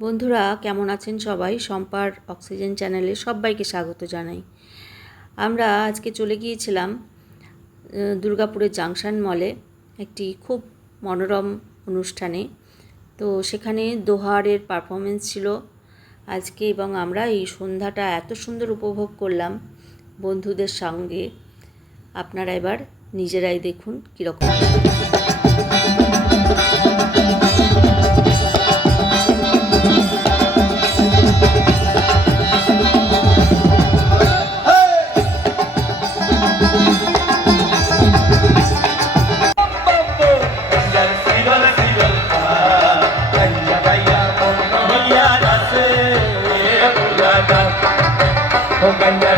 বন্ধুরা, কেমন আছেন সবাই? সম্পার অক্সিজেন চ্যানেলে সবাইকে স্বাগত জানাই। আমরা আজকে চলে গিয়েছিলাম দুর্গাপুরের জাংশন মলে একটি খুব মনোরম অনুষ্ঠানে। তো সেখানে দোহারের পারফরমেন্স ছিল আজকে এবং আমরা এই সন্ধ্যাটা এত সুন্দর উপভোগ করলাম বন্ধুদের সঙ্গে। আপনারা এবার নিজেরাই দেখুন কীরকম। 我感觉。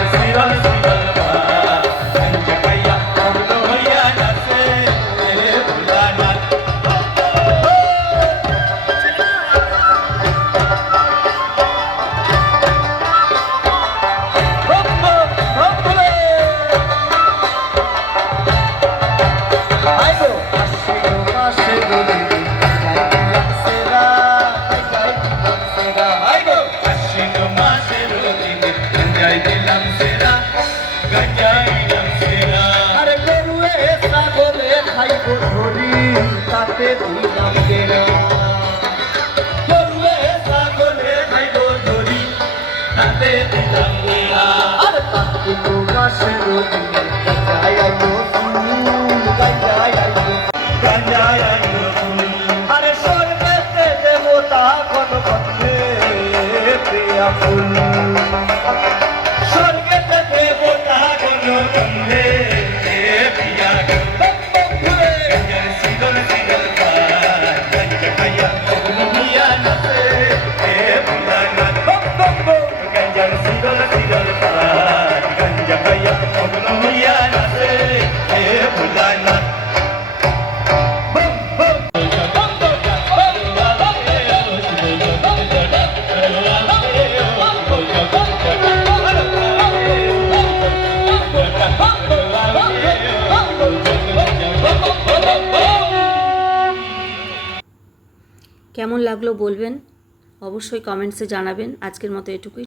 আরে গরুয়ে ছাগলে খাইব ধরি, তাতে দিলাম দেনা গরুয়ে ছাগলে খাইব ধরি, তাতে দিলাম দেনা আরে কার্তিক মাসের দিনে গাঞ্জাই আইলো ফুল গাঞ্জাই আইলো গাঞ্জাই আইলো ফুল। আরে স্বর্গেতে দেবতা কোন পথে প্রিয়া ফুল। কেমন লাগল বলবেন? অবশ্যই কমেন্টসে জানাবেন। আজকের মতো এটুকুই।